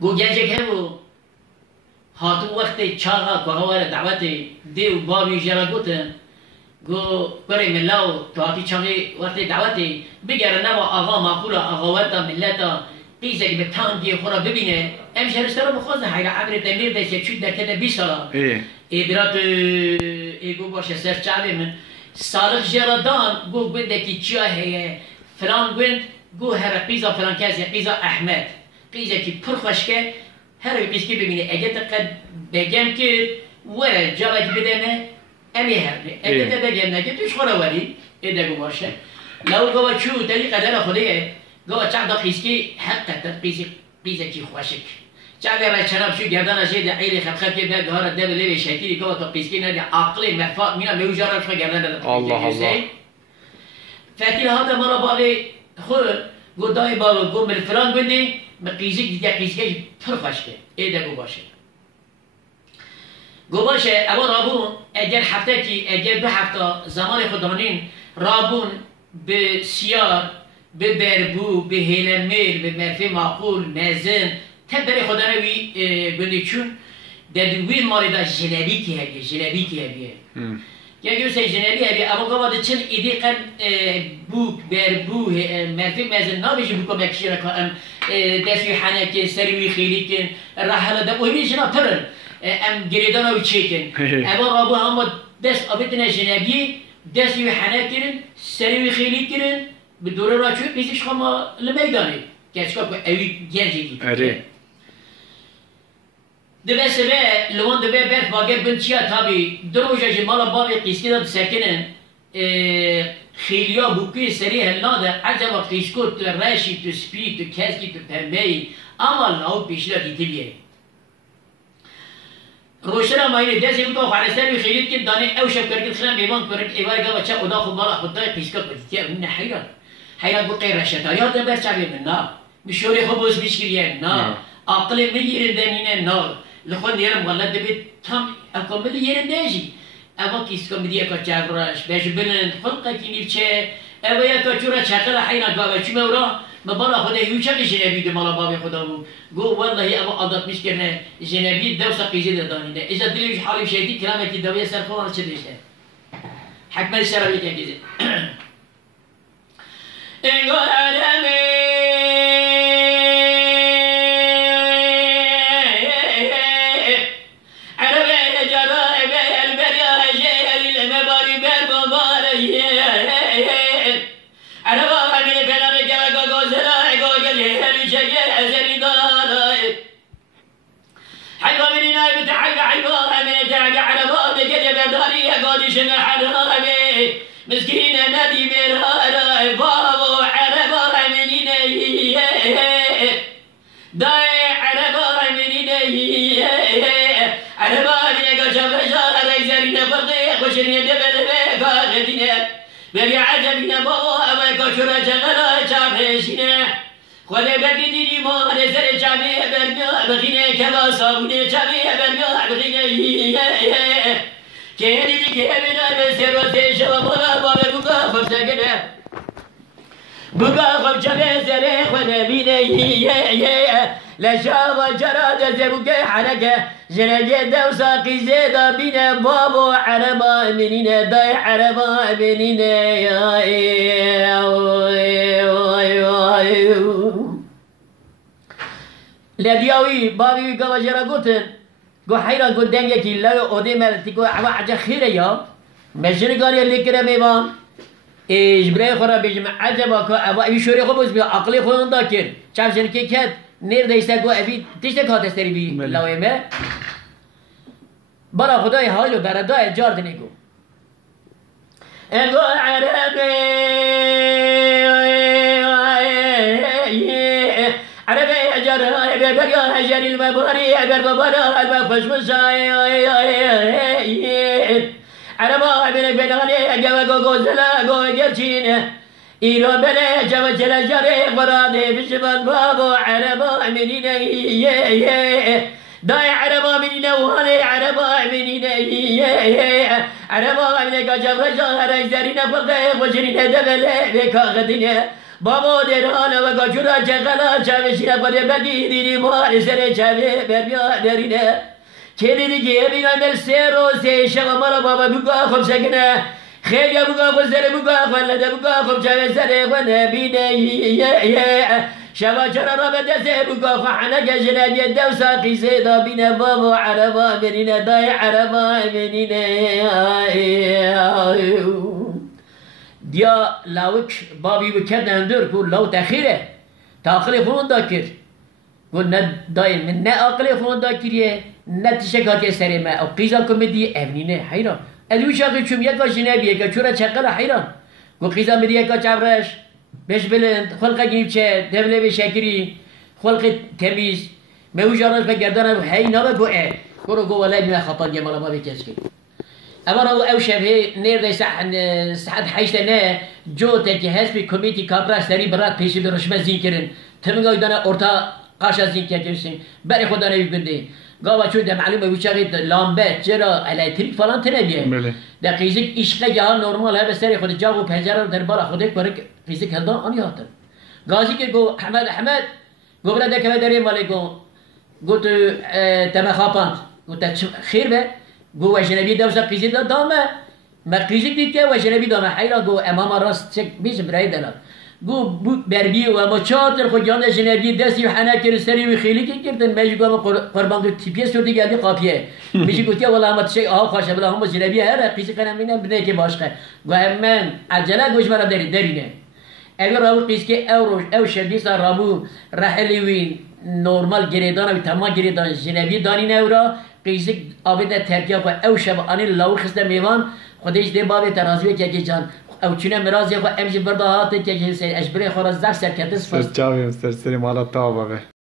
گو گنجه که بو هاتو وقت چاقا کوهوار دعوت دیو بابی جرا گوتن گو برای ملاو تو هاتی چاقی وقت دعوتی بگره نوا آقا معقولا آقاوتا ملتا قیزه که به تانگی خورا ببینه ام شهرستان رو بخوازه حیرا عبر دمیر دیسه چود دکته 20 سالا ای برات ای گو باشه سر چاوی من سالخ جرادان گو گونده کی چیا هیه فلان گوند گو هر قیزا فلان کسی قیزا احمد قیزه کی پر خوشکه هر قیز کی ببینه اگه تقد بگم که وره جاوه کی بدمه امی هرنه اگه تا بگم نگه توش خورا ولی ایده گو باشه لو گو چو دلی قدر خودیه گو چند قیزکی حقیقت قیزه کی خوشک چند رای چناب شو گردن از یه عیلی خبخب که بیاد گهار دب لیوی شکیری گو تا قیزکی ندی عقلی مفاد مینا میوجارم شو گردن داد الله الله فاتیل هذا مرا بالي خو قداي بابا قوم الفلان قلني قيزك دي قيزك فرقشك ايه ده قو باشه قو باشه اول رابون اگر حفته کی اگر دو هفته زمان خودمانین رابون به سیار به بربو به هیلمیر به مرفه معقول مزن تبری خدا نوی گندی چون در دویل مالی دا جنبی کی هبیه جنبی کی هبیه یا گوشه جنبی هبیه اما قواده چند ایدی قن بوک بربو مرفه مزن نابیجی بوکم یکشی رکا ام دستوی حنه کن سروی خیلی کن رحله دا اوهمی جنا پرن ام گریدان او چیکن اما رابو هم دست آبتنا جنبی دستوی حنه کرن سروی خیلی کرن به دوره را چوب بیزش خما لمیدانی که اشکا که اوی گنجی کی دبه سبه لوان دبه برف باگر بند چیا تابی دروجه جمالا بابی قیسکی داد سکنن خیلیا بوکی سری هلاده عجبا قیسکو تو رشی تو سپی تو کسکی تو پنبهی اما لاو پیشی دا دیتی بیه روشنا ماینه دستی بود و خالصتر بی خیلیت که دانه او شب کرد خلم بیمان کرد ایوار گا بچه اودا خود بالا خود دای قیسکا کدیتی اون حیران حیران بود غیر رشتا یا دبر چابی من نا مشوری خوبوز بیشکریه نا عقل میگیرندنینه نا لخوان دیرم غلط دبید تام اکامل یرندهجی اما کیسکا میدیه که چاقراش بیش بلند خلقه کی نیرچه اما یا که چورا چاقل حیران گاوه چی مورا مبارا خدا یوچه جنبی ده مالا بابی خدا بود گو والله اما عادت میش کرنه جنبی دوسا قیزی دادانینه اجا دلیش حالی شدی کلامه کی دویه سرخوان چه دیشه حکمت شرابی که گیزه انگار عالمه مسكينة نادي مرهارة بابو عربة منيني داي عربة منيني عربة منيني قشف رجال ريزارين فرقيق وشرين دبل بيقا غدنا بقى عجبنا بابو أما كشرة شغلة شافشنا خذ بقى ديني ما نزل شامي برقا بغينا كما صابوني شامي برقا بغينا كهني كهمنا بسر وسيش وبلا بابا بقى خب سكنه بقى خب شبه سريخ ونبيني لشاب جراد زبقى حركة جنجة دوسا قيزيدا بنا بابو عربا منينا داي عربا منينا لدياوي بابي قوى جرقوتن گو حیران گو دنگه کی لای اوده ملتی گو عوا عجا خیره یا مجرد گاری لیک کرده میوان اجبره خورا بیجم عجبا که عوا اوی شوری خوب بس بیا عقلی خودم دا کرد چند شنکه کد نیر دیسته گو اوی تیشته کات استری بی لای مه برا خدای حالو بردای جارد نیگو انگو عربی عربي أجر بقى هجر المباري أجر ببرا البفش مشاي عربا من بناني أجا جو زلا جو جرشين إيرو بلا جوا جلا جري برادي بشبان بابو عربا منينا داي عربا منينا وهاني عربا منينا عربا من جاب رجال رجالنا بقى وجرينا دبل بكا غدنا بابا درانه و گاچورا چقلا چاوشینا قده بدی دیدی مال سر چاوه بربیا درینه که دیدی که بینا مل سه روز سه شب مالا بابا بگا خوب سکنه خیلی بگا خوب سر بگا خوب لده بگا خوب چاوه سر خوب نبینه شبا چرا را به دسته بگا خوب حنک جنبی دو ساقی سیدا بینه بابا عربا برینه دای عربا برینه دیا لاوک بابی بکردن دور کو لو تخیره تاخیر خون دا کرد کو نه دای من نه عقل خون دا کریه نه تشکات سری ما او قیزا کمدی اونینه حیران ادوی شاقی چوم یک جنبیه که چورا چقدر حیران کو قیزا مدیه که چبرش بش بلند خلق گیب چه دبله بشکری خلق تمیز مهو جانش بگردن هی نبه کو کو رو کو ولای من خطا دی مالا ما بکش کرد اما او شبه نرده ساعت 8 نه جو تکی حسب کمیتی کابرا سری برات پیشی برشمه زین کرن تمنگای دانه ارتا قاشا زین کرد برای خدا نبی بنده گاوا چون ده معلومه وچاقی لامبه چرا الکتریک فلان تنبیه ده قیزک عشقه جهان نورمال ها به سری خود جاب و پنجره در بالا خودک برای قیزک هلدان آنی هاتن گازی که گو احمد گو برده که داری مالی گو تو تمه خواباند گو تا خیر به گو وجنبی دوسا قیزی دامه ما قیزی دید که وجنبی دامه حیرا گو امام راست چک بیش برای دلال گو بربی و ما چهار خود جان جنبی دستی و حنا کرد سری و خیلی که کردن میگه گو قربان دو تیپیه سردی گردی قاپیه میگه گویی والله ما تشی آها خوشه بلا هم جنبی هر قیزی کنم بینم بنه که باشقه گو من عجله گوش مرا درینه اگر راو قیز که او شدی سر رامو رحلی وین نورمال گریدان و تمام گریدان جنبی دانی نورا قیزک آبیده ترکیه و او شب آنی لاو خسته میوان خودش دی بابی ترازوی که جان او چونه مرازی خو امجی برده هاته که اجبری خورا زخ سرکتس سر چاویم سر سری مالا تا بابه